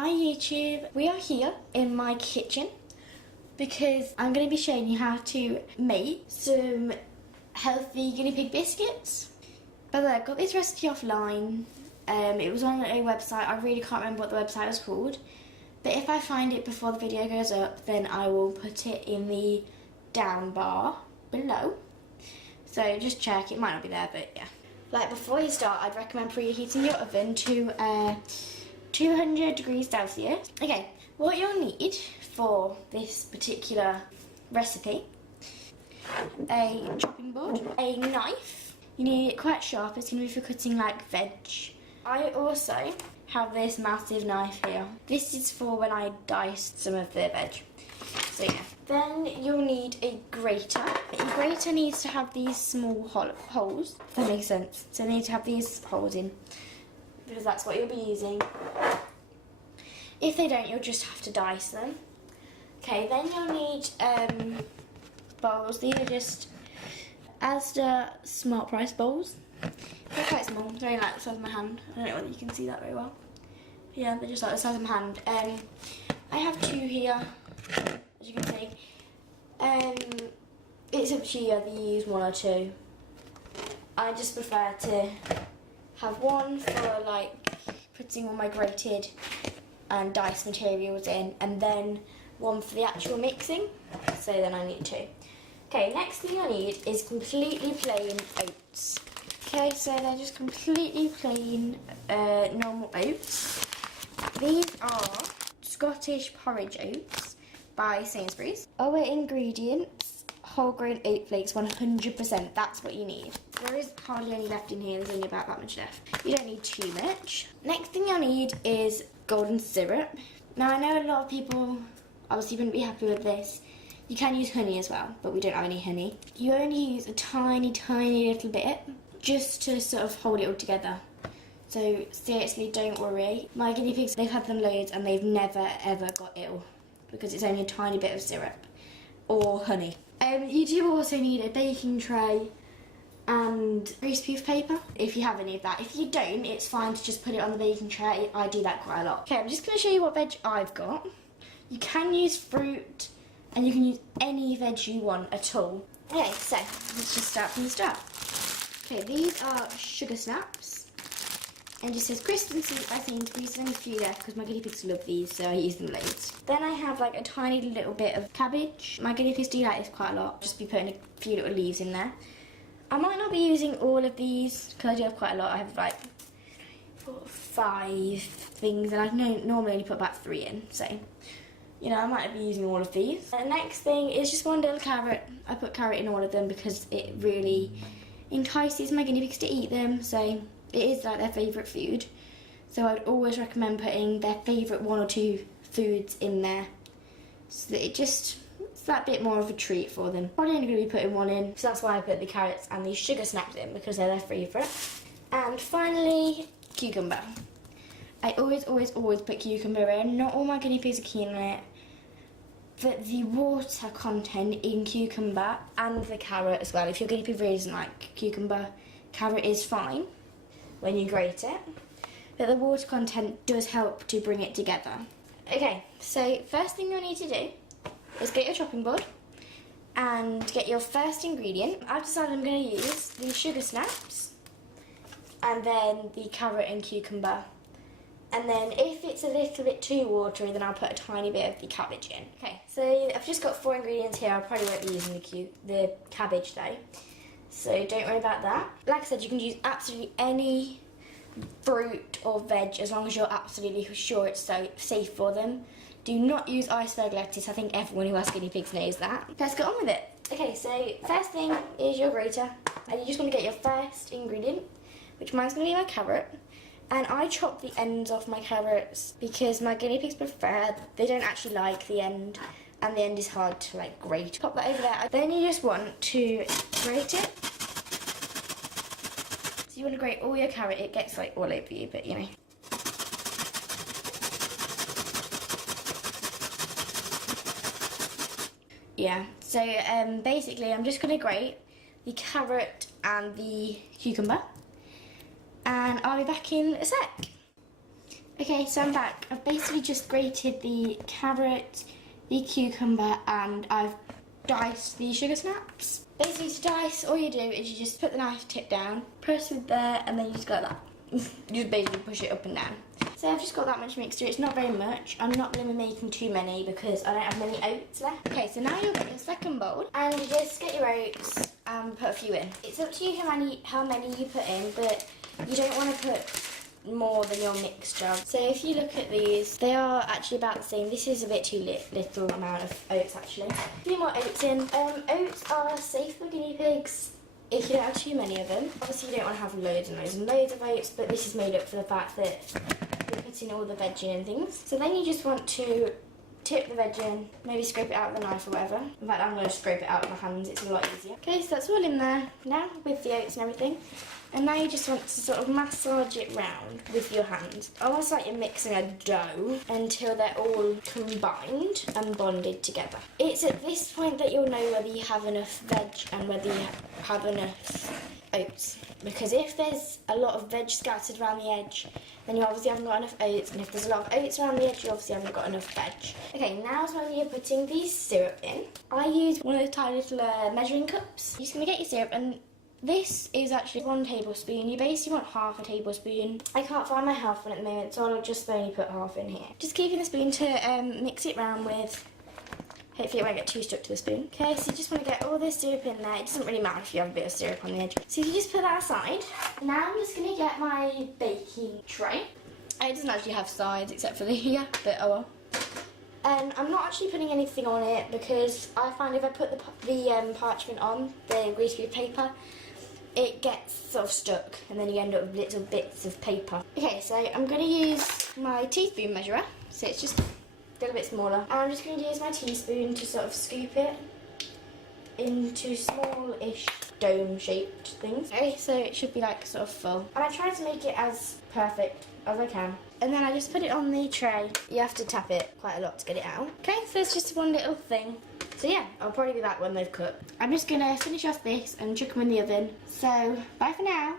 Hi YouTube, we are here in my kitchen because I'm going to be showing you how to make some healthy guinea pig biscuits. By the way, I got this recipe offline. It was on a website. I really can't remember what the website was called, but if I find it before the video goes up, then I will put it in the down bar below, so just check. It might not be there, but yeah. Like, before you start, I'd recommend preheating your oven to 200 degrees Celsius. Okay, what you'll need for this particular recipe: a chopping board, a knife. You need it quite sharp, it's going to be for cutting like veg. I also have this massive knife here. This is for when I dice some of the veg. So yeah. Then you'll need a grater. A grater needs to have these small holes, if that makes sense. So you need to have these holes in, because that's what you'll be using. If they don't, you'll just have to dice them. Okay, then you'll need bowls. These are just Asda Smart Price bowls. They're quite small, very like the size of my hand. I don't know whether you can see that very well. Yeah, they're just like the size of my hand. I have two here, as you can see. It's up to you whether you use one or two. I just prefer to have one for like putting all my grated and diced materials in, and then one for the actual mixing. So then I need two. Okay, next thing I need is completely plain oats. Okay, so they're just completely plain normal oats. These are Scottish porridge oats by Sainsbury's. Our ingredients: whole grain oat flakes, 100%. That's what you need. There is hardly any left in here. There's only about that much left. You don't need too much. Next thing you'll need is golden syrup. Now, I know a lot of people obviously wouldn't be happy with this. You can use honey as well, but we don't have any honey. You only use a tiny, tiny little bit just to sort of hold it all together. So seriously, don't worry. My guinea pigs, they've had them loads and they've never ever got ill because it's only a tiny bit of syrup or honey. You do also need a baking tray and greaseproof paper if you have any of that. If you don't, it's fine to just put it on the baking tray. I do that quite a lot. Okay, I'm just going to show you what veg I've got. You can use fruit and you can use any veg you want at all. Okay, so let's just start from the start. Okay, these are sugar snaps. And it just says crisp and sweet by Sainsbury's. There's only a few left because my guinea pigs love these, so I use them loads. Then I have like a tiny little bit of cabbage. My guinea pigs do like this quite a lot. Just be putting a few little leaves in there. I might not be using all of these because I do have quite a lot. I have like 4 or 5 things, and I normally only put about 3 in. So, you know, I might be using all of these. The next thing is just one little carrot. I put carrot in all of them because it really entices my guinea pigs to eat them. So it is like their favourite food. So I'd always recommend putting their favourite 1 or 2 foods in there, so that it's that bit more of a treat for them. Probably only going to be putting 1 in, so that's why I put the carrots and the sugar snaps in, because they're their favourite. And finally, cucumber. I always put cucumber in. Not all my guinea pigs are keen on it, but the water content in cucumber and the carrot as well. If your guinea pig really doesn't like cucumber, carrot is fine when you grate it, but the water content does help to bring it together. Okay, so first thing you'll need to do is get your chopping board and get your first ingredient. I've decided I'm going to use the sugar snaps and then the carrot and cucumber. And then if it's a little bit too watery, then I'll put a tiny bit of the cabbage in. Okay, so I've just got 4 ingredients here. I probably won't be using the cabbage though, so don't worry about that. Like I said, you can use absolutely any fruit or veg as long as you're absolutely sure it's safe for them. Do not use iceberg lettuce. I think everyone who has guinea pigs knows that. Let's get on with it. Okay, so first thing is your grater, and you just want to get your first ingredient, which mine's going to be my carrot. And I chop the ends off my carrots because my guinea pigs prefer, they don't actually like the end, and the end is hard to like grate. Pop that over there. Then you just want to grate it. So you want to grate all your carrot. It gets like all over you, but you know. Yeah, so basically I'm just going to grate the carrot and the cucumber, and I'll be back in a sec. Okay, so I'm back. I've basically just grated the carrot, the cucumber, and I've diced the sugar snaps. Basically to dice, all you do is you just put the knife tip down, press with there, and then you just go like that. You just basically push it up and down. So I've just got that much mixture. It's not very much. I'm not going to be making too many because I don't have many oats left. Okay, so now you'll get your second bowl and you just get your oats and put a few in. It's up to you how many you put in, but you don't want to put more than your mixture. So if you look at these, they are actually about the same. This is a bit too little amount of oats actually. A few more oats in. Oats are safe for guinea pigs if you don't have too many of them. Obviously you don't want to have loads and loads and loads of oats, but this is made up for the fact that you're putting all the veg in and things. So then you just want to tip the veg in, maybe scrape it out with a knife or whatever. In fact, I'm going to scrape it out with my hands, it's a lot easier. Okay, so that's all in there now with the oats and everything. And now you just want to sort of massage it round with your hands, almost like you're mixing a dough until they're all combined and bonded together. It's at this point that you'll know whether you have enough veg and whether you have enough oats. Because if there's a lot of veg scattered around the edge, then you obviously haven't got enough oats, and if there's a lot of oats around the edge, you obviously haven't got enough veg. Okay, now's when you're putting the syrup in. I use one of the tiny little measuring cups. You're just going to get your syrup, and this is actually 1 tablespoon. You basically want half a tablespoon. I can't find my half one at the moment, so I'll just only put half in here. Just keeping the spoon to mix it round with. Hopefully it won't get too stuck to the spoon. Okay, so you just want to get all this syrup in there. It doesn't really matter if you have a bit of syrup on the edge. So you just put that aside. Now I'm just going to get my baking tray. It doesn't actually have sides except for the but oh well. And I'm not actually putting anything on it because I find if I put the parchment on, the greaseproof paper, it gets sort of stuck and then you end up with little bits of paper. Okay, so I'm going to use my teaspoon measurer, so it's just a little bit smaller. And I'm just going to use my teaspoon to sort of scoop it into small-ish dome-shaped things. Okay, so it should be like sort of full. And I try to make it as perfect as I can. And then I just put it on the tray. You have to tap it quite a lot to get it out. Okay, so it's just one little thing. So yeah, I'll probably be back when they've cooked. I'm just going to finish off this and chuck them in the oven. So, bye for now.